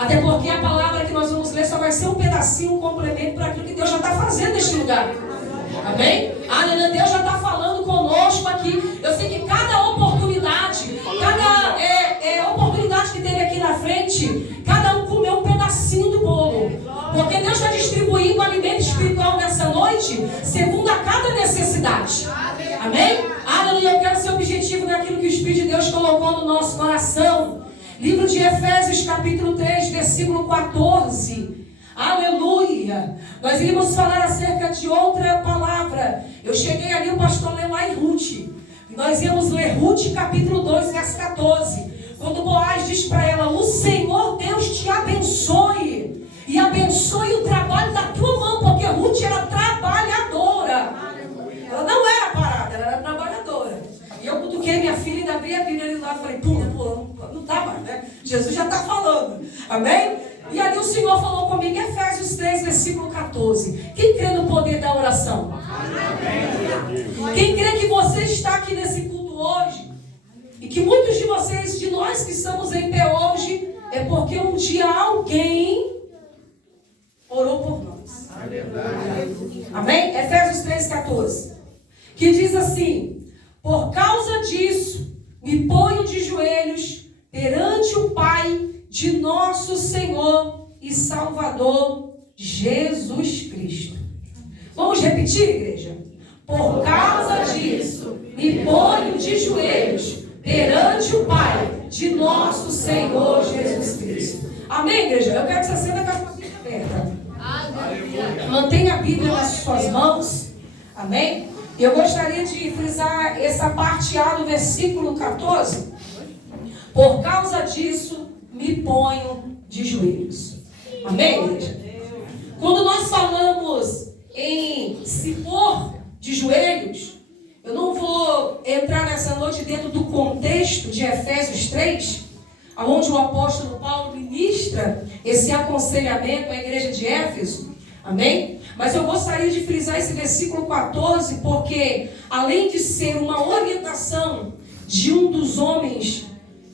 Até porque a palavra que nós vamos ler só vai ser um pedacinho, um complemento para aquilo que Deus já está fazendo neste lugar. Amém? Aleluia, Deus já está falando conosco aqui. Eu sei que cada oportunidade, oportunidade que teve aqui na frente, cada um comeu um pedacinho do bolo. Porque Deus está distribuindo alimento espiritual nessa noite, segundo a cada necessidade. Amém? Aleluia, eu quero ser objetivo naquilo que o Espírito de Deus colocou no nosso coração. Livro de Efésios, capítulo 3, versículo 14. Aleluia! Nós iremos falar acerca de outra palavra. Eu cheguei ali, o pastor leu lá em Ruth. Nós íamos ler Ruth, capítulo 2, verso 14. Quando Boaz diz para ela: o Senhor Deus te abençoe. E abençoe o trabalho da tua mão. Porque Ruth era trabalhadora. Ela não era parada, ela era trabalhadora. E eu cutuquei minha filha e ainda abri a Bíblia ali do lado e falei: pula, não tá mais, né? Jesus já está falando. Amém? E ali o Senhor falou comigo em Efésios 3, versículo 14. Quem crê no poder da oração? Amém. Quem crê que você está aqui nesse culto hoje, e que muitos de vocês, de nós que estamos em pé hoje, é porque um dia alguém orou por nós. Amém? Efésios 3, 14. Que diz assim: por causa disso, me ponho de joelhos perante o Pai de nosso Senhor e Salvador Jesus Cristo. Vamos repetir, igreja? Por causa disso, me ponho de joelhos perante o Pai de nosso Senhor Jesus Cristo. Amém, igreja? Eu quero que você senta com a sua Bíblia aberta. Mantenha a Bíblia nas suas mãos. Amém? E eu gostaria de frisar essa parte A do versículo 14. Por causa disso, me ponho de joelhos. Amém, igreja? Quando nós falamos em se pôr de joelhos, eu não vou entrar nessa noite dentro do contexto de Efésios 3, onde o apóstolo Paulo ministra esse aconselhamento à igreja de Éfeso. Amém? Mas eu gostaria de frisar esse versículo 14, porque além de ser uma orientação de um dos homens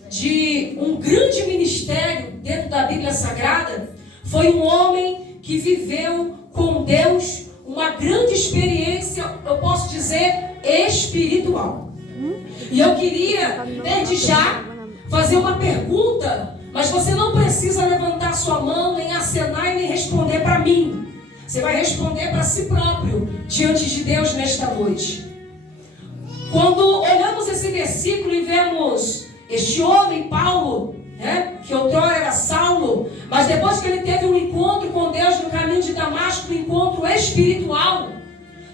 de um grande ministério dentro da Bíblia Sagrada, foi um homem que viveu com Deus uma grande experiência, eu posso dizer, espiritual. E eu queria, desde já, fazer uma pergunta, mas você não precisa levantar sua mão, nem acenar e nem responder para mim. Você vai responder para si próprio, diante de Deus nesta noite. Quando olhamos esse versículo e vemos este homem, Paulo, né, que outrora era Saulo, mas depois que ele teve um encontro com Deus no caminho de Damasco, um encontro espiritual,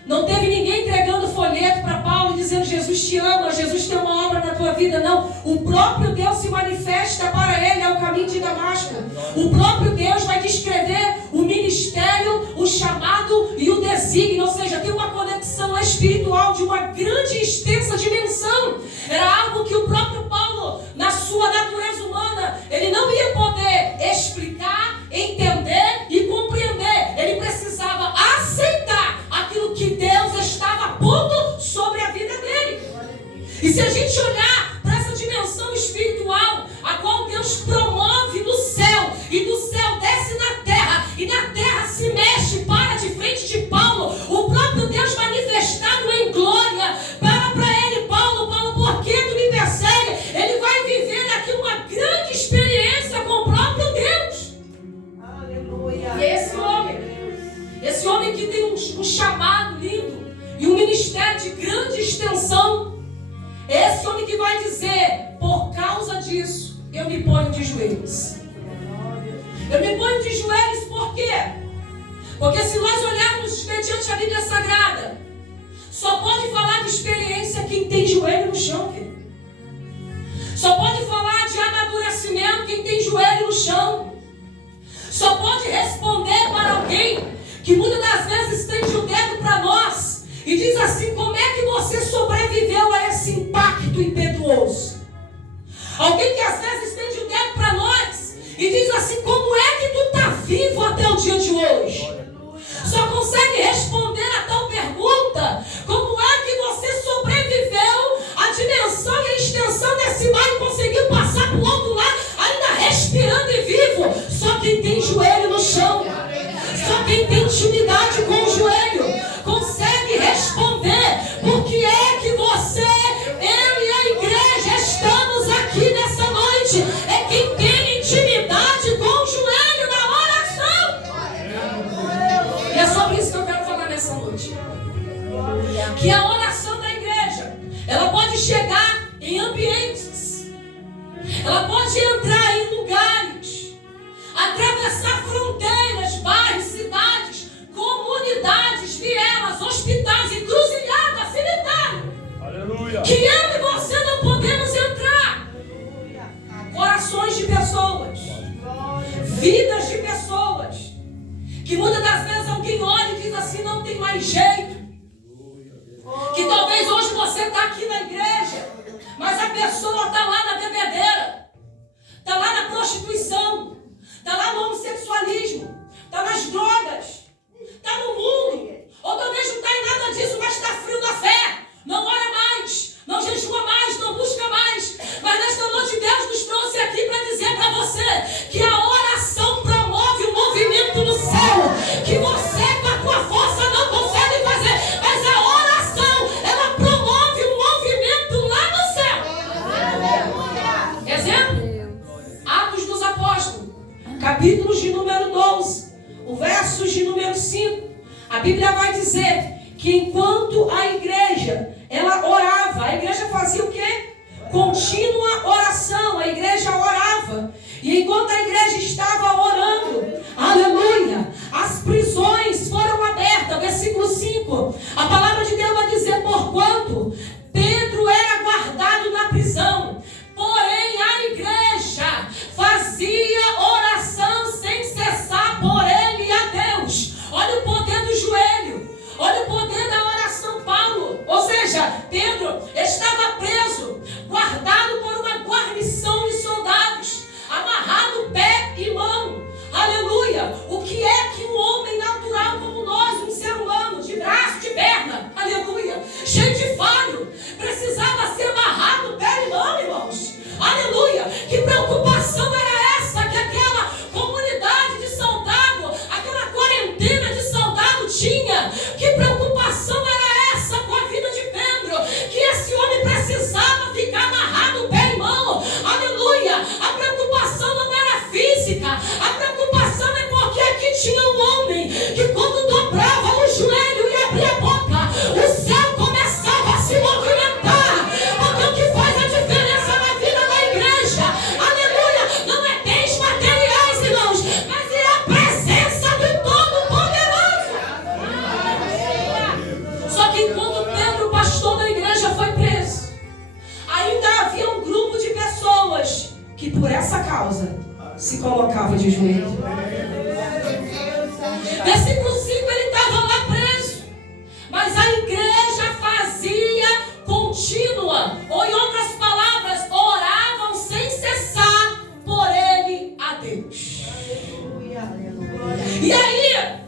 não teve ninguém entregando folheto para Paulo e dizendo: Jesus te ama, Jesus tem uma obra na tua vida. Não, o próprio Deus se manifesta para ele ao caminho de Damasco. O próprio Deus vai descrever o ministério, o chamado e o desígnio, ou seja, tem uma conexão espiritual de uma grande e extensa dimensão. Era algo que o próprio Paulo, na sua natureza humana, ele não ia poder explicar, entender e compreender. Ele precisava aceitar aquilo que Deus estava pondo sobre a vida dele. E se a gente olhar para essa dimensão espiritual, a qual Deus promove no céu, e do céu desce na terra, e na terra se mexe, para de frente de Paulo, o próprio Deus manifestado em glória, para ele: Paulo, por que tu me persegue? Ele vai viver aqui uma grande experiência com o próprio Deus. Aleluia. E esse homem que tem um chamado lindo e um ministério de grande extensão, esse homem que vai dizer: por causa disso, eu me ponho de joelhos. Eu me ponho de joelhos por quê? Porque se nós olharmos mediante a Bíblia Sagrada, só pode falar de experiência quem tem joelho no chão, querido. Só pode falar de amadurecimento quem tem joelho no chão. Só pode responder para alguém que muitas das vezes estende o dedo para nós e diz assim: como é que você sobreviveu a esse impacto impetuoso? Alguém que às vezes estende o dedo para nós e diz assim: como é que tu está vivo até o dia de hoje? Só consegue responder a tal pergunta: como é que você sobreviveu à dimensão e à extensão desse mar e conseguiu passar para o outro lado ainda respirando e vivo? Só Que a oração da igreja, ela pode chegar em ambientes, ela pode entrar em lugares, atravessar fronteiras, bairros, cidades, comunidades, vielas, hospitais, encruzilhadas, cemitério. Aleluia. Que eu e você não podemos entrar. Corações de pessoas, vidas de pessoas, que muitas das vezes alguém olha e diz assim, não tem mais jeito. Que talvez hoje você está aqui na igreja, mas a pessoa está lá na bebedeira, está lá na prostituição, está lá no homossexualismo, está nas drogas, está no mundo, ou talvez não está em nada disso, mas está frio na fé, não ora mais, não jejua mais, não busca mais. Mas nesta noite Deus nos trouxe aqui para dizer para você que a oração promove um movimento no céu, que você com a tua força não consegue fazer, mas a oração, ela promove um movimento lá no céu. Exemplo? Atos dos Apóstolos, capítulos de número 12, o versos de número 5. A Bíblia vai dizer que enquanto a igreja, ela orava, a igreja fazia o quê? Contínua oração, a igreja orava. E enquanto a igreja estava orando, aleluia, as prisões foram abertas. Versículo 5, a palavra de Deus vai dizer, porquanto Pedro era guardado na prisão, porém a igreja fazia oração sem cessar por ele e a Deus. Olha o poder do joelho, olha o poder da oração, Paulo. Ou seja, Pedro estava preso, guardado por uma guarnição de soldados, amarrado pé e mão. Aleluia! O que é que um homem natural como nós, um ser humano, de braço, de perna, aleluia, cheio de falho, precisava ser amarrado pé e mão, irmãos? Aleluia! Que preocupação era essa que aquela comunidade de soldado, aquela quarentena de soldado tinha? Que preocupação era essa com a vida de Pedro? Que esse homem precisava ficar amarrado pé e mão. Aleluia! A preocupação não era física, a preocupação é porque aqui tinha um homem que quando dobrava o joelho e abria a boca, o céu começava a se movimentar. Porque o que faz a diferença na vida da igreja, aleluia, não é bens materiais, irmãos, mas é a presença do Todo-Poderoso. Só que quando Pedro, pastor da igreja, foi preso, ainda havia um grupo de pessoas que por essa causa se colocava de joelho. Versículo 5, ele estava lá preso, mas a igreja fazia contínua, ou em outras palavras, oravam sem cessar por ele a Deus. E aí,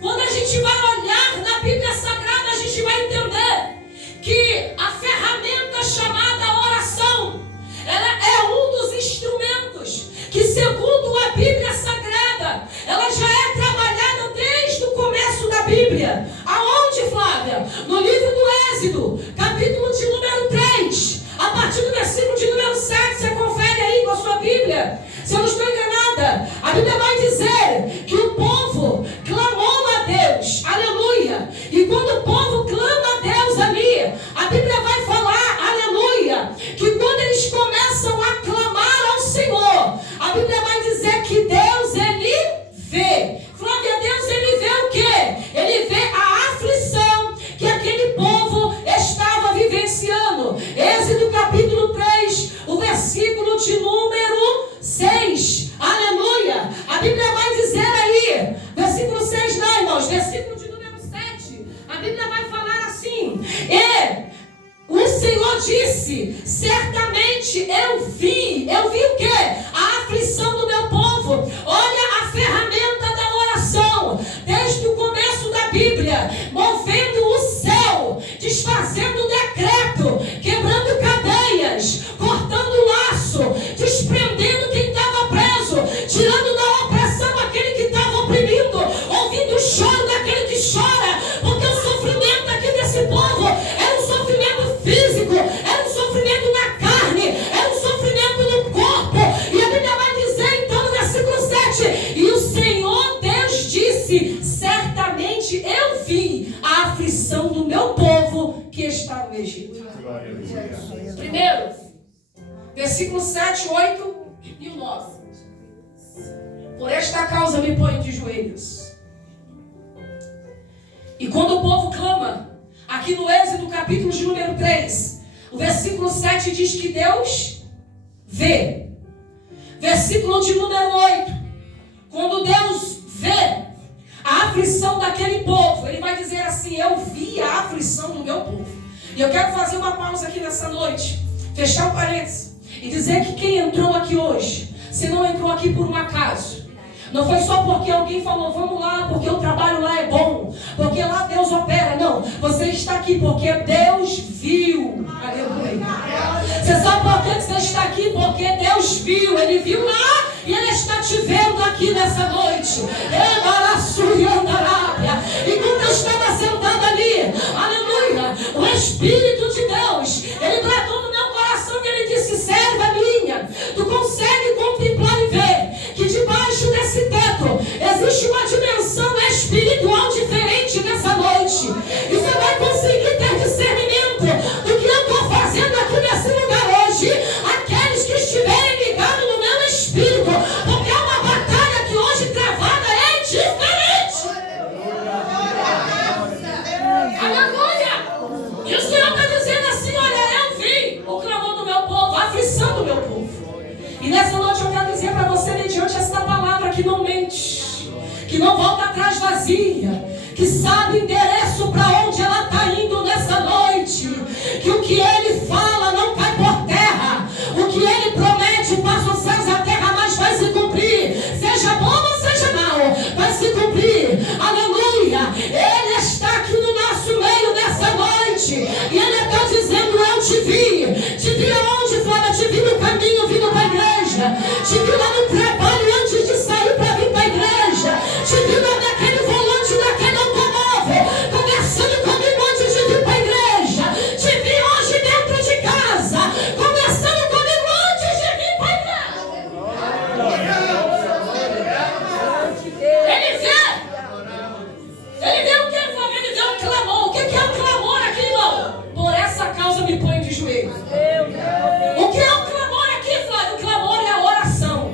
quando a gente vai olhar na Bíblia Sagrada, a gente vai entender que a ferramenta chamada oração, ela é um dos instrumentos que, segundo a Bíblia Sagrada, ela já é trabalhada desde o começo da Bíblia. Aonde, Flávia? No livro do Êxodo, capítulo de número 3, a partir do versículo de número 7, você confere aí com a sua Bíblia. Se eu não estou enganada, a Bíblia vai dizer que o povo clamou a Deus, aleluia. E quando o povo clama a Deus ali, a Bíblia vai falar, aleluia, que quando eles começam a clamar ao Senhor, a Bíblia vai dizer que Deus, ele vê. Flávia, Deus, ele vê o quê? Ele vê a aflição que aquele povo estava vivenciando. Êxodo capítulo 3, o versículo de número 6. Aleluia! A Bíblia vai dizer aí, versículo 6 não, irmãos, versículo de número 7. A Bíblia vai falar assim: e o Senhor disse, certamente eu vi o quê? A aflição do meu povo. Olha a ferramenta da oração, desde o começo da Bíblia, movendo o céu, desfazendo o decreto, quebrando cadeias, cortando laço, desprendendo quem estava preso, tirando da opressão aquele que estava oprimindo, ouvindo o choro daquele que chora, porque o sofrimento aqui desse povo era um sofrimento físico, era um sofrimento na carne, era um sofrimento no corpo. E aflição do meu povo que está no Egito. Primeiro, versículo 7, 8 e 9. Por esta causa me ponho de joelhos. E quando o povo clama, aqui no Êxodo, capítulo de número 3, o versículo 7 diz que Deus vê. Versículo de número 8, quando Deus vê a aflição daquele povo, Ele vai dizer assim: eu vi a aflição do meu povo. E eu quero fazer uma pausa aqui nessa noite, fechar o parênteses e dizer que quem entrou aqui hoje, se não entrou aqui por um acaso, não foi só porque alguém falou, vamos lá, porque o trabalho lá é bom, porque lá Deus opera. Não, você está aqui porque Deus viu. Aleluia. Você sabe por que você está aqui? Porque Deus viu. Ele viu lá e Ele está te vendo aqui nessa noite. E quando eu estava sentado ali, aleluia, o Espírito de Deus, Ele bradou no meu coração e Ele disse: serva minha, tu consegue contemplar e ver que debaixo desse teto existe uma dimensão espiritual diferente nessa noite. E você vai conseguir ter discernimento do que eu estou fazendo aqui nesse lugar hoje. Aqueles que estiverem ligados no meu espírito, porque é uma batalha que hoje travada é diferente. Aleluia! E o Senhor está dizendo assim: olha, eu vi o clamor do meu povo, a aflição do meu povo. E nessa noite eu quero dizer para você, mediante esta palavra, que não mente, que não volta atrás vazia, que sabe o endereço para onde ela está indo nessa noite, que o que Ele fala não cai por terra, o que Ele promete passa os céus e a terra, mas vai se cumprir, seja bom ou seja mal, vai se cumprir. Aleluia! Ele está aqui no nosso meio nessa noite e Ele está dizendo: eu te vi aonde, Flávia? Te vi no caminho vindo para a igreja, te vi lá no trabalho antes de sair para vir para a igreja, te vi lá naquele volante daquele automóvel, conversando comigo antes de vir para a igreja, te vi hoje dentro de casa, conversando comigo antes de vir para a igreja. Ele vê o que, Flávia? Ele vê o clamor. O que é o clamor aqui, irmão? Por essa causa me ponho de joelho. O que é o clamor aqui, Flávio? O clamor é a oração.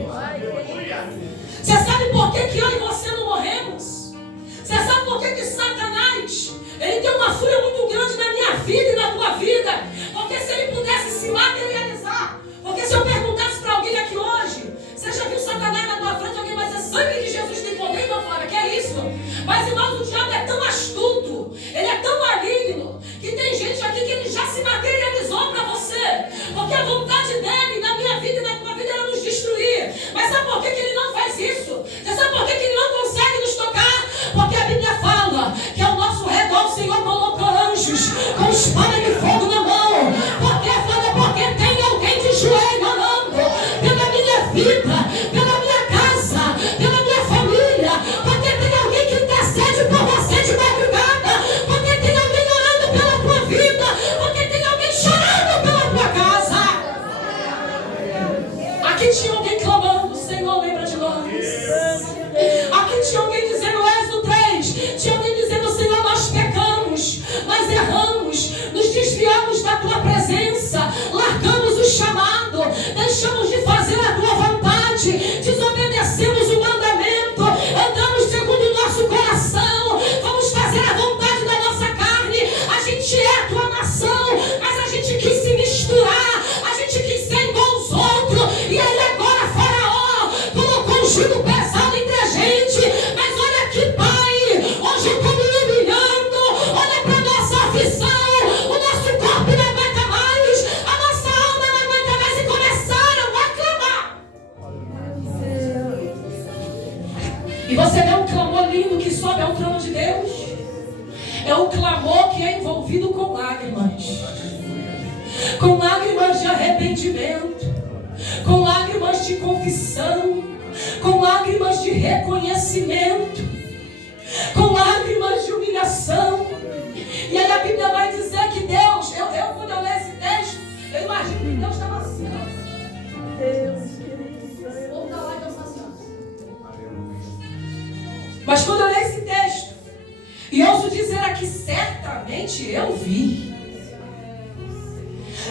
Você sabe por que eu e você não morremos? Você sabe por que Satanás, ele tem uma fúria muito grande na minha vida e na tua vida? Porque se ele pudesse se materializar, porque se eu perguntasse para alguém aqui hoje, você já viu Satanás na tua frente? Alguém vai dizer: sangue de Jesus tem poder, irmão Flávia, que é isso? Mas, irmãos, o diabo é tão astuto, ele é tão maligno, que tem gente aqui que ele já se materializou para você, porque a vontade dele na minha vida e na tua vida era nos destruir. Mas sabe por que ele não faz isso? Você sabe por que ele não consegue nos tocar? Porque a Bíblia fala que ao nosso redor o Senhor colocou anjos com espada de fogo na mão. Por que, Flávia? Porque tem alguém de joelho orando pela minha vida, pela minha casa, pela minha família. Porque tem alguém que intercede por você de madrugada. Porque tem alguém orando pela tua vida. Porque tem alguém chorando pela tua casa. Aqui tinha alguém clamando: Senhor, lembra de nós. Aqui tinha alguém dizendo, Êxodo 3, tinha alguém dizendo: Senhor, nós pecamos, nós erramos, nos desviamos da tua presença, largamos o chamado, deixamos de fazer a tua vontade, desobedecemos o mandamento, andamos segundo o nosso coração, vamos fazer a vontade da nossa carne. A gente é a tua nação, mas a gente quis se misturar, a gente quis ser igual aos outros, e aí agora Faraó colocou um jugo pesado entre a gente. Mas olha aqui, Pai, hoje eu estou me humilhando, olha para a nossa aflição, o nosso corpo não aguenta mais, a nossa alma não aguenta mais, e começaram a clamar. E você vê um clamor lindo que sobe ao trono de Deus. É um clamor que é envolvido com lágrimas de arrependimento, com lágrimas de confissão, com lágrimas de reconhecimento, com lágrimas de humilhação. E aí a Bíblia vai dizer que Deus, quando eu leio esse texto, eu imagino que Deus estava assim, ó. Deus, querido. Vou dar lá e Deus está assim, ó. Mas quando eu leio esse texto, e ouso dizer aqui certamente, diferente, eu vi.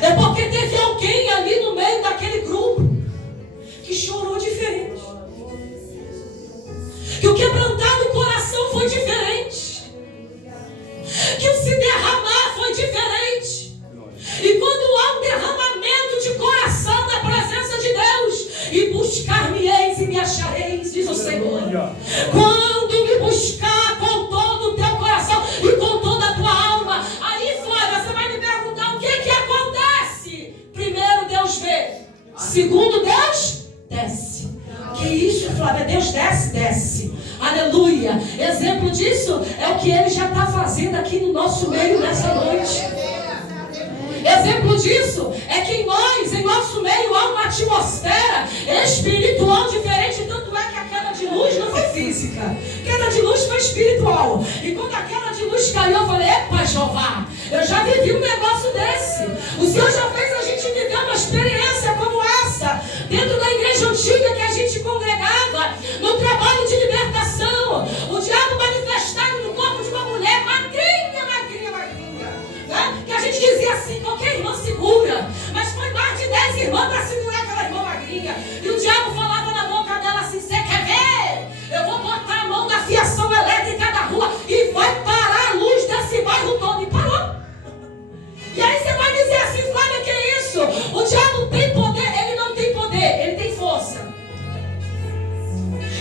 É porque teve alguém ali no meio daquele grupo que chorou diferente. Que o quebrantar do coração foi diferente. Que o se derramar foi diferente. E quando há um derramamento de coração na presença de Deus, e buscar-me-eis e me achareis, diz o Senhor. Quando me buscar com todo o teu coração e com toda a tua alma, aí Flávia, você vai me perguntar o que acontece. Primeiro, Deus vê. Segundo, Deus desce. Que isso, Flávia? Deus desce, desce. Aleluia. Exemplo disso é o que Ele já está fazendo aqui no nosso meio nessa noite. Exemplo disso é que em nós, em nosso meio, há uma atmosfera espiritual diferente. Tanto é que a queda de luz não foi física. A queda de luz foi espiritual. E quando a queda de luz caiu, eu falei: epa, Jeová, eu já vivi um negócio desse. O Senhor já fez a gente viver uma experiência como essa, dentro da igreja antiga que a gente congregava, no trabalho de libertação. O diabo manifestado no corpo de uma mulher, magrinha, magrinha, magrinha, né? Que a gente dizia assim: qualquer irmã segura. Mas foi mais de 10 irmãs para segurar aquela irmã magrinha. E o diabo falava na boca dela assim: você quer ver? Eu vou botar a mão na fiação elétrica da rua e vai parar a luz desse bairro todo. E parou. E aí você vai dizer assim: Flávia, que é isso? O diabo tem poder? Ele não tem poder, ele tem força.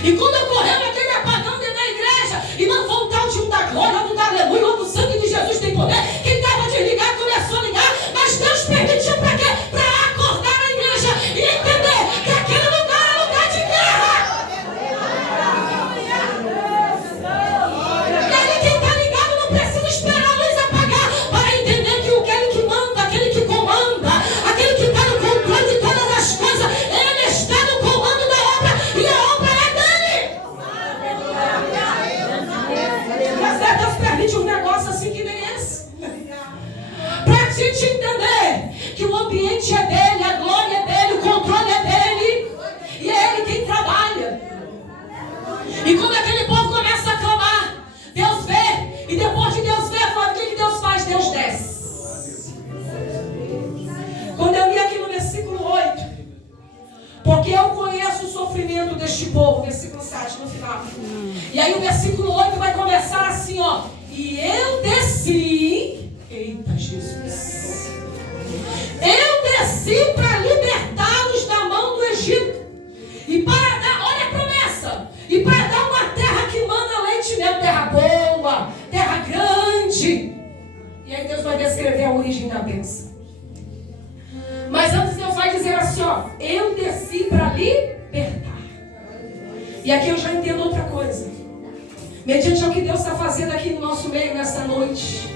E quando ocorreu aquele apagão dentro da igreja, e não foi um tal de um da glória, um da aleluia, ou do sangue de Jesus tem poder, quem estava desligado começou a ligar, mas Deus permitiu para quê? Para acordar a igreja e entender que aquele lugar é lugar de guerra. E aí quem está ligado não precisa esperar a luz apagar para entender que aquele que manda, aquele que comanda, aquele que está no controle de todas as coisas, ele está no comando da obra e a obra é dele. Mas Deus permite um negócio assim que nem esse, para a gente entender que o ambiente é dele, a glória é dele, o controle é dele, e é ele quem trabalha. E quando aquele povo começa a clamar, Deus vê, e depois de Deus ver, fala: o que Deus faz? Deus desce. Quando eu li aqui no versículo 8, porque eu conheço o sofrimento deste povo, versículo 7 no final. E aí o versículo 8 vai começar assim, ó: e eu desci, eita Jesus, eu desci para libertá-los da mão do Egito, e para dar, olha a promessa, e para dar uma terra que manda leite e mel, terra boa, terra grande. E aí Deus vai descrever a origem da bênção. Mas antes Deus vai dizer assim, ó: eu desci para libertar. E aqui eu já entendo outra coisa. Mediante o que Deus está fazendo aqui no nosso meio nessa noite,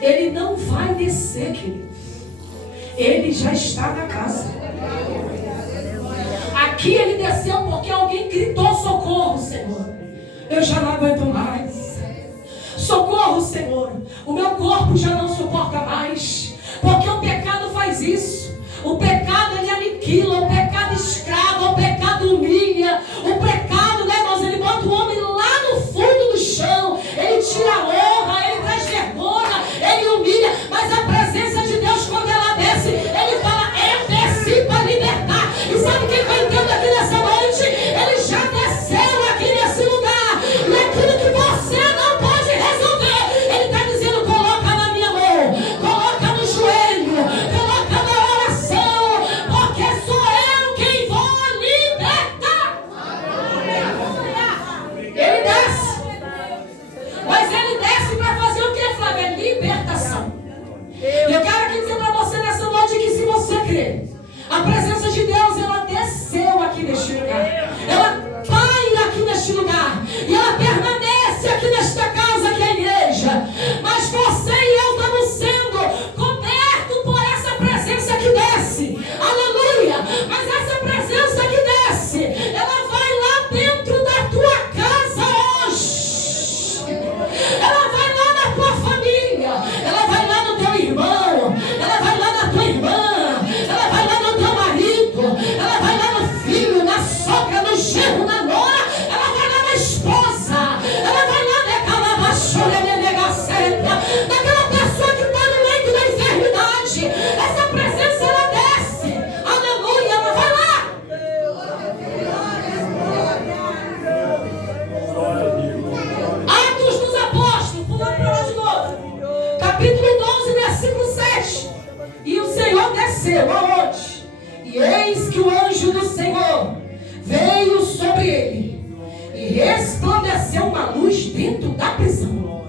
Ele não vai descer, querido. Ele já está na casa. Aqui Ele desceu porque alguém gritou: socorro, Senhor. Eu já não aguento mais. Socorro, Senhor. O meu corpo já não suporta mais. Porque o pecado faz isso. O pecado, ele aniquila. O pecado escrava. O pecado humilha. O pecado, né, irmãos? Ele bota o homem lá no fundo do chão. Ele tira a honra. Ele traz vergonha. Ele humilha. Mas a presença de Deus, quando ela desce, Ele fala: eu desci para libertar. E sabe o que eu entendo aqui nessa noite? Ele já desceu aqui nesse lugar. E aquilo que você não pode resolver, Ele está dizendo: coloca na minha mão. Coloca no joelho. Coloca na oração. Porque sou eu quem vou libertar. Ele desce. Mas Ele desce para fazer o que, Flávia? Libertação. E eu quero aqui dizer para você nessa noite que, se você crer, a presença de Deus, ela desceu aqui neste lugar. Ela paira aqui neste lugar. E ela permanece aqui nesta casa, que é a igreja. Mas você e eu estamos sendo cobertos por essa presença que desce. Aleluia! Mas essa presença que desce, ela vai lá dentro da tua casa hoje. Ela vai lá na tua família. Ela vai lá no teu irmão. Ela vai lá na tua irmã. Ela vai lá no teu marido. Ela vai desceu aonde? E eis que o anjo do Senhor veio sobre ele, e resplandeceu uma luz dentro da prisão.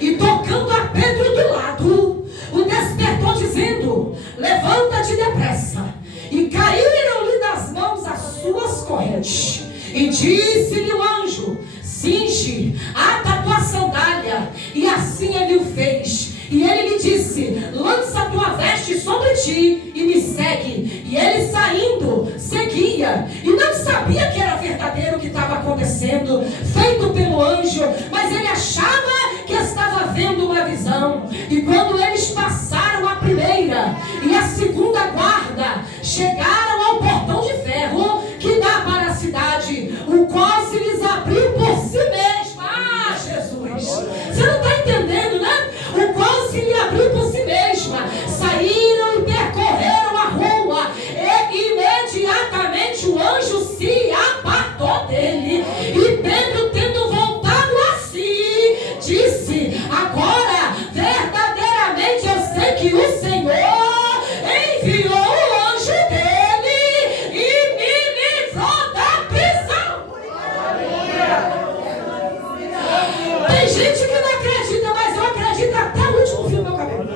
E tocando a Pedro do lado, o despertou dizendo: levanta-te depressa. E caíram-lhe das mãos as suas correntes. E disse-lhe o anjo: cinge, ata a tua sandália. E assim ele o fez. E ele lhe disse: lança a tua veste sobre ti e me segue. E ele saindo, seguia. E não sabia que era verdadeiro o que estava acontecendo, feito pelo anjo, mas ele achava que estava vendo uma visão. E quando eles passaram a primeira e a segunda guarda, chegaram ao portão de ferro que dá para a cidade, o qual se lhes abriu por si mesmo. Ah, Jesus! Você não está entendendo, né? O qual se lhe abriu por si mesma. Saíram e percorreram a rua, e imediatamente o anjo se apartou dele. E Pedro, tendo voltado a si, disse: agora verdadeiramente eu sei que o Senhor enviou o anjo dele e me livrou da prisão. Tem gente que não acredita, mas eu acredito até o último fio do meu cabelo.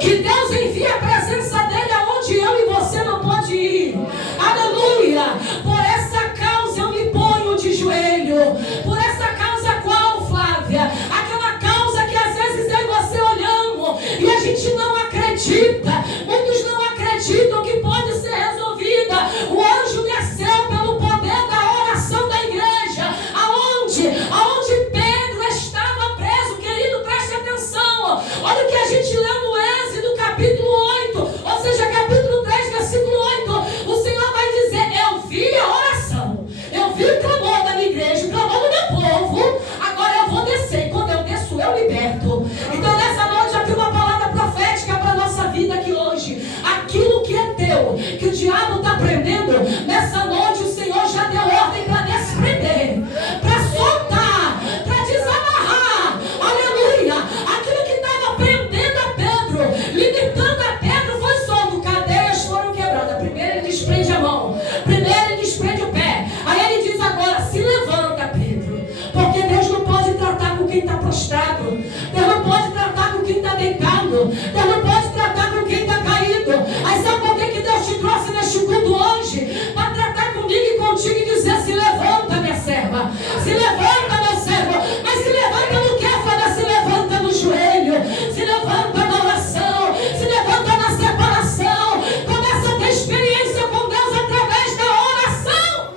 Que Deus envia a presença dele aonde eu e você não pode ir. Aleluia! Por essa causa eu me ponho de joelho. Por essa causa qual, Flávia? Aquela causa que às vezes eu e você olhamos e a gente não acredita. Muitos não acreditam que pode ser resolvida. O anjo desceu pelo poder da oração da igreja. Aonde Pedro estava preso. Querido, preste atenção. Olha o que a gente lê no Êxodo capítulo 8, ou seja, capítulo 3, versículo 8. O Senhor vai dizer: eu vi a oração, eu vi o clamor da minha igreja, o clamor do meu povo, agora eu vou descer, e quando eu desço eu liberto. Então nessa noite aqui uma palavra profética para a nossa vida aqui hoje. Aquilo que é teu, que o diabo está prendendo, nessa noite o Senhor já deu ordem para desprender, para soltar, para desamarrar. Aleluia! Aquilo que estava prendendo a Pedro, limitando a Pedro, foi solto. Cadeias foram quebradas. Primeiro ele desprende a mão, primeiro ele desprende o pé. Aí ele diz agora: se levanta, Pedro, porque Deus não pode tratar com quem está prostrado, Deus não pode tratar com quem está deitado, Deus não pode tratar com quem está caído. Aí sabe por que Deus te trouxe neste culto hoje? Para tratar comigo e contigo e dizer: se levanta, minha serva, se levanta, meu servo. Mas se levanta no que, Flávia? Se levanta no joelho, se levanta na oração, se levanta na separação. Começa a ter experiência com Deus através da oração.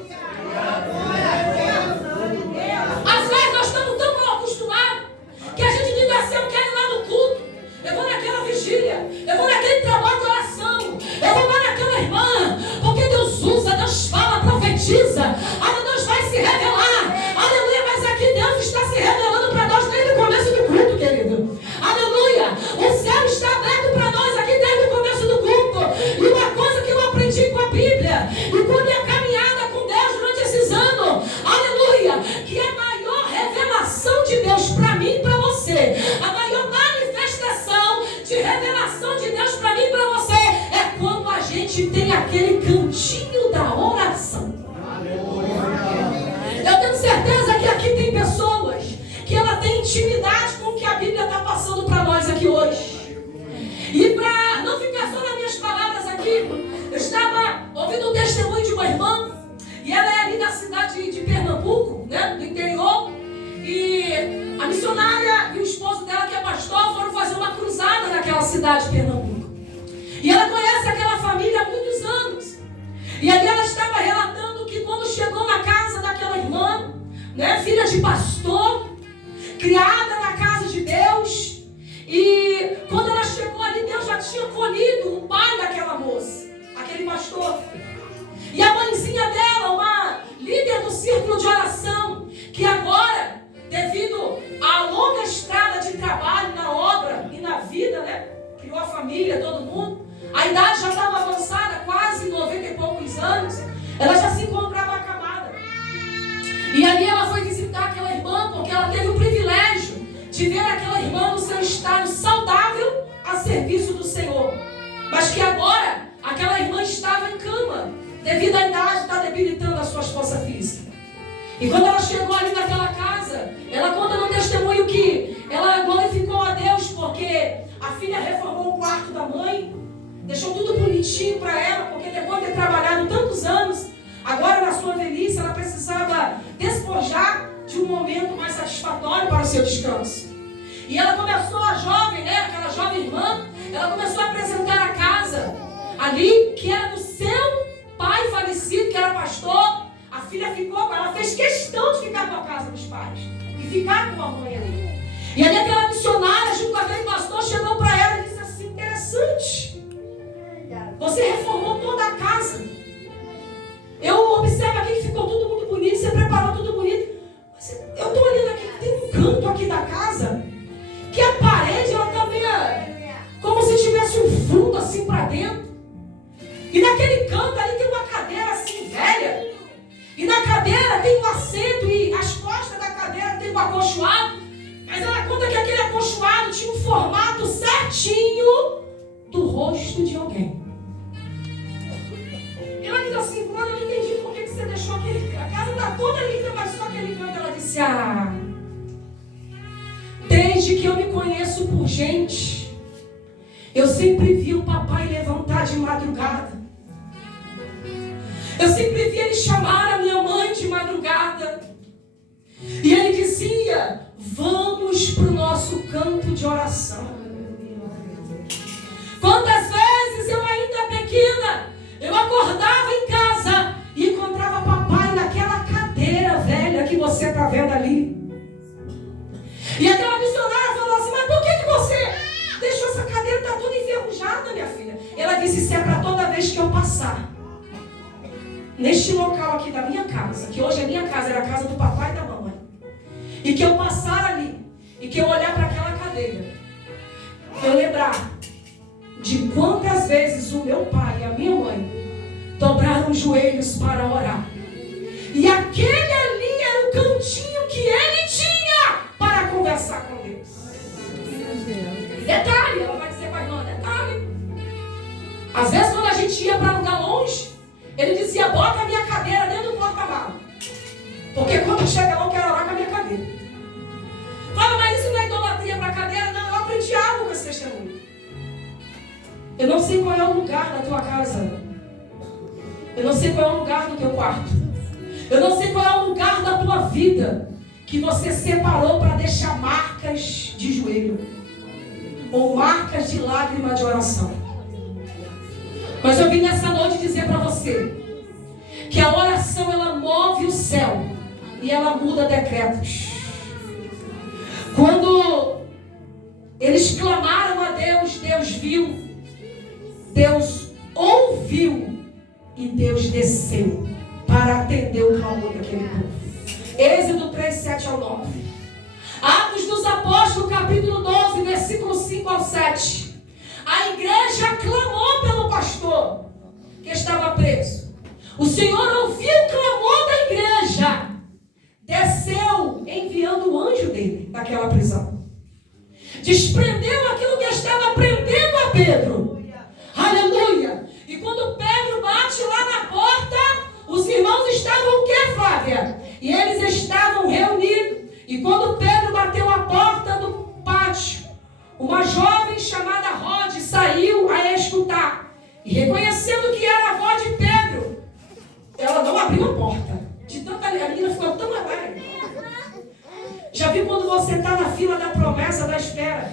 Às vezes nós estamos tão mal acostumados que a gente diz assim: eu quero ir lá no culto, eu vou naquela vigília, eu vou naquele trabalho de oração, eu vou lá naquela irmã, porque Deus usa, Deus fala, profetiza. Deus vai se revelar. Aleluia, mas aqui Deus está se revelando para nós desde o começo do culto, querido. Aleluia, o céu está aberto para nós aqui desde o começo do culto. E uma coisa que eu aprendi com a Bíblia e com a minha caminhada com Deus durante esses anos, aleluia, que a maior revelação de Deus para mim e para você, a maior manifestação de revelação de Deus para mim e para você, é quando a gente tem aquele cantinho da oração. Eu tenho certeza que aqui tem pessoas que ela tem intimidade com o que a Bíblia está passando para nós aqui hoje. E para não ficar só nas minhas palavras aqui, eu estava ouvindo um testemunho de uma irmã, e ela é ali da cidade de Pernambuco, né, do interior, e a missionária e o esposo dela, que é pastor, foram fazer uma cruzada naquela cidade de Pernambuco. E ela conhece aquela família há muitos anos. E ali ela estava relatando que quando chegou na casa daquela irmã, né, filha de pastor, criada na casa de Deus, e quando ela chegou ali, Deus já tinha colhido o pai daquela moça, aquele pastor. E a mãezinha dela, uma líder do círculo de oração, que agora, devido à longa estrada de trabalho na obra e na vida, né, criou a família, todo mundo, a idade já estava avançada, quase 90 e poucos anos, ela já se encontrava acabada. E ali ela foi visitar aquela irmã, porque ela teve o privilégio de ver aquela irmã no seu estado saudável a serviço do Senhor. mas que agora aquela irmã estava em cama, devido à idade, está debilitando as suas forças físicas. E quando ela chegou ali naquela casa, ela conta no testemunho que ela glorificou a Deus porque a filha reformou o quarto da mãe, deixou tudo bonitinho para ela, porque depois de ter trabalhado tantos anos, agora na sua velhice, ela precisava despojar de um momento mais satisfatório para o seu descanso. E ela começou, a jovem, né, aquela jovem irmã, ela começou a apresentar a casa ali, que era do seu pai falecido, que era pastor. A filha ficou, ela fez questão de ficar com a casa dos pais e ficar com a mãe ali. E ali aquela missionária, junto com aquele pastor, chegou para ela e disse assim: interessante, você reformou toda a casa. Eu observo aqui que ficou tudo muito bonito, você preparou tudo bonito. Mas eu estou olhando aqui que tem um canto aqui da casa, que a parede ela está meio como se tivesse um fundo assim para dentro. E naquele canto ali tem uma cadeira assim velha. E na cadeira tem um assento e as costas da cadeira tem um acolchoado. Mas ela conta que aquele acolchoado tinha um formato certinho do rosto de alguém. E ela diz assim: Fulano, eu não entendi por que você deixou aquele canto. A casa está toda linda, mas só aquele canto. Ela disse: desde que eu me conheço por gente, eu sempre vi o papai levantar de madrugada. Eu sempre vi ele chamar a minha mãe de madrugada. E ele dizia: vamos para o nosso campo de oração. Quantas vezes eu ainda pequena, eu acordava em casa e encontrava papai naquela cadeira velha que você está vendo ali. E aquela missionária falou assim: mas por que você deixou essa cadeira, está toda enferrujada, minha filha? Ela disse: isso é para toda vez que eu passar neste local aqui da minha casa, que hoje é minha casa, era a casa do papai e da mamãe, e que eu passar ali, e que eu olhar para aquela cadeira, eu lembrar de quantas vezes o meu pai e a minha mãe dobraram os joelhos para orar. E aquele ali era o cantinho que ele tinha para conversar com Deus. Detalhe, ela vai dizer para a irmã, detalhe. Às vezes quando a gente ia para um lugar longe, ele dizia: bota a minha cadeira dentro do porta-malas, porque quando chega lá eu quero orar com a minha cadeira. Fala, mas isso não é idolatria para a cadeira? Não, eu aprendi algo com esse testemunho. Eu não sei qual é o lugar da tua casa. Eu não sei qual é o lugar do teu quarto. Eu não sei qual é o lugar da tua vida que você separou para deixar marcas de joelho ou marcas de lágrima de oração. Mas eu vim nessa noite dizer para você que a oração, ela move o céu e ela muda decretos. Quando eles clamaram a Deus, Deus viu, Deus ouviu e Deus desceu para atender o clamor daquele povo. Êxodo 3, 7 ao 9. Atos dos Apóstolos, capítulo 12, versículo 5 ao 7. A igreja clamou pelo pastor que estava preso. O Senhor ouviu o clamor da igreja, desceu enviando o anjo dele naquela prisão. Desprendeu aquilo que estava prendendo a Pedro. Aleluia! E quando Pedro bate lá na porta, os irmãos estavam o quê, Flávia? E eles estavam reunidos. E quando Pedro bateu a porta do pátio, uma jovem chamada Rod saiu a escutar. E reconhecendo que era a voz de Pedro, ela não abriu a porta. De tanta, a menina ficou tão alegre. Já viu quando você está na fila da promessa, da espera?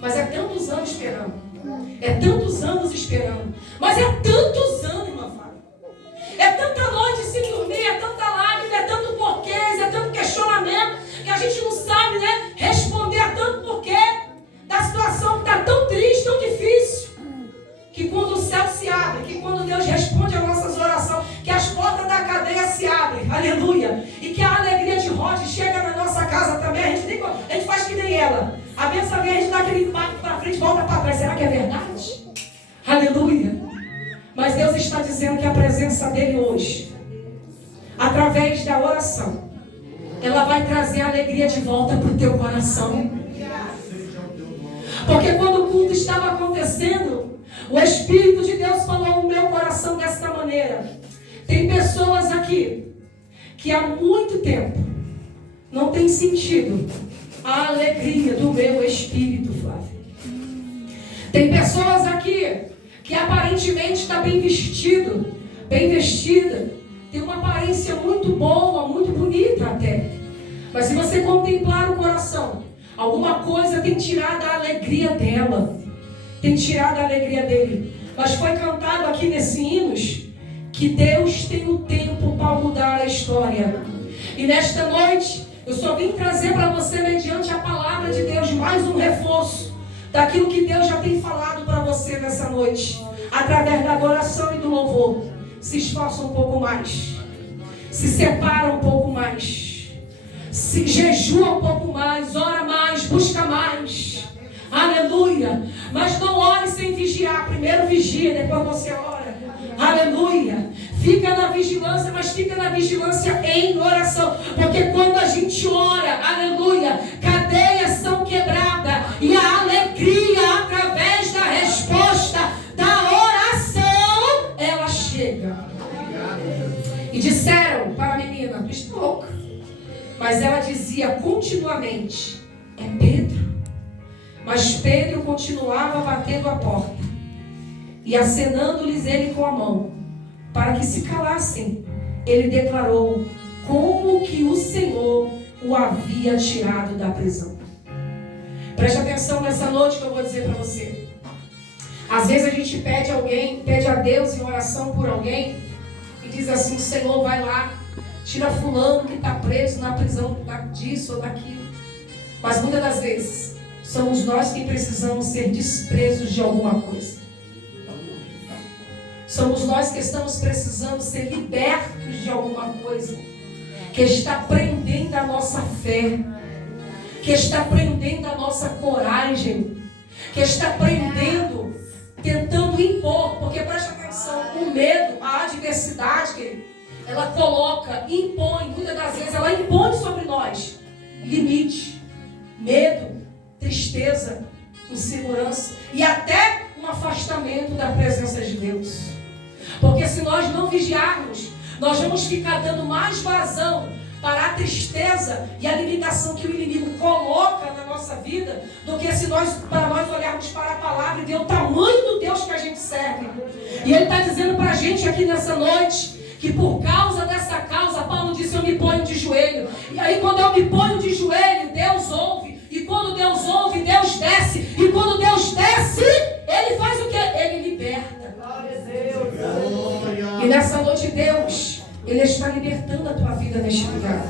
Mas é tantos anos esperando. É tantos anos esperando. Mas é tantos anos, irmã Fábio. É tanta noite sem dormir, é tanta lágrima, é tanto porquês, é tanto questionamento, que a gente não sabe, né, responder a tanto porquê da situação que está tão triste, tão difícil. Que quando o céu se abre, que quando Deus responde às nossas orações, que as portas da cadeia se abrem, aleluia, e que a alegria de Rod chega na nossa casa também, a gente faz que nem ela. A bênção vem, a gente dá aquele impacto para frente, volta para trás. Será que é verdade? Aleluia. Mas Deus está dizendo que a presença dele hoje, através da oração, ela vai trazer a alegria de volta para o teu coração. Porque quando o culto estava acontecendo, o Espírito de Deus falou no meu coração desta maneira. Tem pessoas aqui que há muito tempo não tem sentido a alegria do meu espírito, Flávia. Tem pessoas aqui que aparentemente está bem vestido, bem vestida, tem uma aparência muito boa, muito bonita até. Mas se você contemplar o coração, alguma coisa tem tirado a alegria dela, tem tirado a alegria dele. Mas foi cantado aqui nesse hinos que Deus tem o tempo para mudar a história. E nesta noite, eu só vim trazer para você, mediante a palavra de Deus, mais um reforço daquilo que Deus já tem falado para você nessa noite. Através da adoração e do louvor, se esforça um pouco mais, se separa um pouco mais, se jejua um pouco mais, ora mais, busca mais. Aleluia. Mas não ore sem vigiar. Primeiro vigia, depois você ora. Aleluia. Fica na vigilância, mas fica na vigilância em oração. Porque quando a gente ora, aleluia, cadeias são quebradas. E a alegria, através da resposta da oração, ela chega. E disseram para a menina: tu está louca. Mas ela dizia continuamente: é Pedro. Mas Pedro continuava batendo a porta e acenando-lhes ele com a mão, para que se calassem. Ele declarou como que o Senhor o havia tirado da prisão. Preste atenção nessa noite que eu vou dizer para você. Às vezes a gente pede a Deus em oração por alguém, e diz assim: Senhor, vai lá, tira fulano que está preso na prisão disso ou daquilo. Mas muitas das vezes somos nós que precisamos ser despresos de alguma coisa. Somos nós que estamos precisando ser libertos de alguma coisa que está prendendo a nossa fé, que está prendendo a nossa coragem, que está prendendo, tentando impor. Porque preste atenção, o medo, a adversidade, ela coloca, impõe, muitas das vezes ela impõe sobre nós limite, medo, tristeza, insegurança e até um afastamento da presença de Deus. Porque se nós não vigiarmos, nós vamos ficar dando mais vazão para a tristeza e a limitação que o inimigo coloca na nossa vida, do que se nós olharmos para a palavra e ver o tamanho do Deus que a gente serve. E ele está dizendo para a gente aqui nessa noite que por causa dessa causa, Paulo disse: eu me ponho de joelho. E aí quando eu me ponho de joelho, Deus ouve. E quando Deus ouve, Deus desce. E quando Deus desce, Ele faz o quê? Ele liberta. E nessa noite Deus, Ele está libertando a tua vida neste lugar.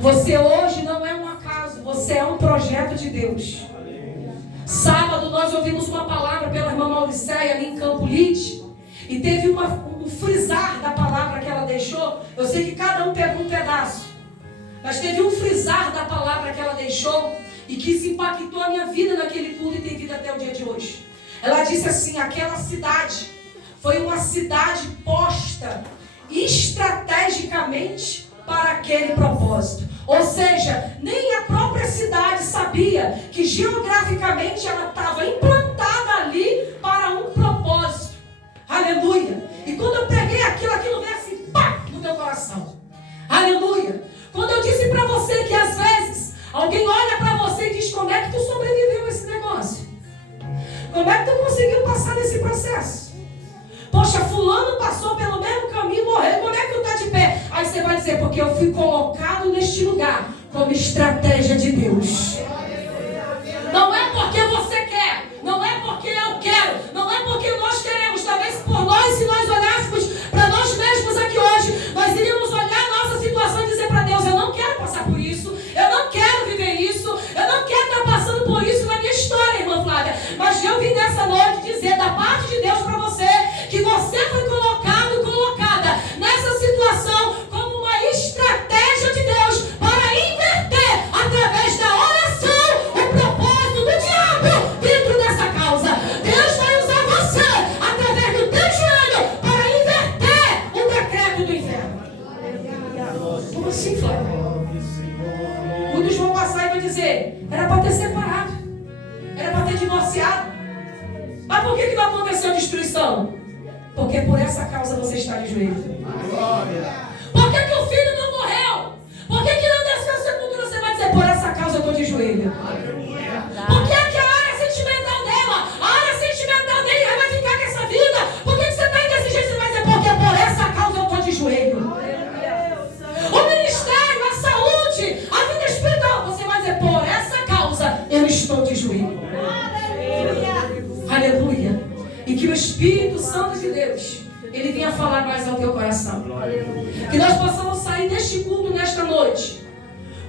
Você hoje não é um acaso, você é um projeto de Deus. Sábado nós ouvimos uma palavra pela irmã Mauricéia ali em Campo Lite. E teve um frisar da palavra que ela deixou. Eu sei que cada um pegou um pedaço, mas teve um frisar da palavra que ela deixou e que isso impactou a minha vida naquele culto e tem vida até o dia de hoje. Ela disse assim: aquela cidade foi uma cidade posta estrategicamente para aquele propósito. Ou seja, nem a própria cidade sabia que geograficamente ela estava implantada ali para um propósito. Aleluia! E quando eu peguei aquilo veio assim, pá, no meu coração. Aleluia! Quando eu disse para você que às vezes alguém olha para você e diz: como é que tu sobreviveu a esse negócio? Como é que tu conseguiu passar nesse processo? Poxa, fulano passou pelo mesmo caminho e morreu, como é que tu está de pé? Aí você vai dizer: porque eu fui colocado neste lugar como estratégia de Deus. Não é porque você quer, não é porque eu quero, não é porque nós queremos. Talvez por nós, se nós olhássemos para nós mesmos aqui hoje, nós iríamos olhar a nossa situação e dizer para Deus: eu não quero passar por isso, eu não quero viver isso, eu não quero estar passando por isso na minha história, irmã Flávia. Mas eu vim nessa noite dizer da parte de Deus para você que você foi colocada nessa situação como uma estratégia de Deus para inverter através da oração divorciado. Mas por que não aconteceu a destruição? Porque por essa causa você está de joelho. Por que o filho não morreu? Por que não desceu a sepultura? Você vai dizer, por essa causa eu estou de joelho. Por que a área sentimental dela, a área sentimental dele vai ficar com essa vida? Por que você está aí desse jeito? Você vai dizer, porque por essa causa eu estou de joelho. O ministério, a saúde, a vida espiritual, você vai dizer, por essa causa eu estou de joelho. Aleluia. E que o Espírito Santo de Deus, ele venha falar mais ao teu coração. Que nós possamos sair deste culto nesta noite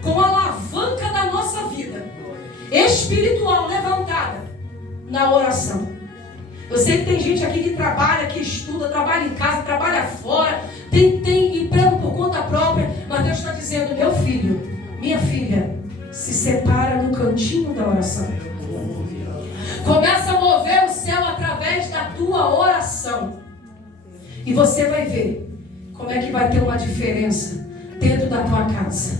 com a alavanca da nossa vida espiritual levantada na oração. Eu sei que tem gente aqui que trabalha, que estuda, trabalha em casa, trabalha fora, tem emprego por conta própria, mas Deus está dizendo, meu filho, minha filha, se separa no cantinho da oração. Começa a mover o céu através da tua oração. E você vai ver como é que vai ter uma diferença dentro da tua casa,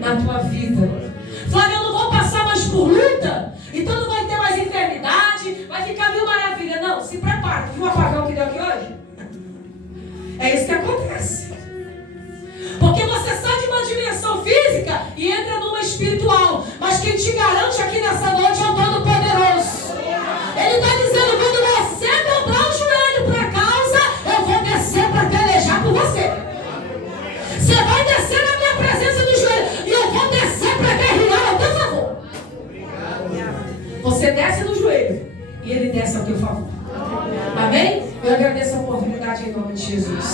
na tua vida. Flávio, eu não vou passar mais por luta, então não vai ter mais enfermidade, vai ficar mil maravilhas. Não, se prepara. Viu o apagão que deu aqui hoje? É isso que acontece. Porque você sai de uma dimensão física e entra numa espiritual. Mas quem te garante aqui nessa noite é o Todo-Poderoso. Ele está dizendo, quando você dobrar o joelho para a causa, eu vou descer para pelejar por você. Você vai descer na minha presença do joelho e eu vou descer para guerrear ao teu favor. Você desce no joelho e ele desce ao teu favor. Amém? Eu agradeço a oportunidade em nome de Jesus.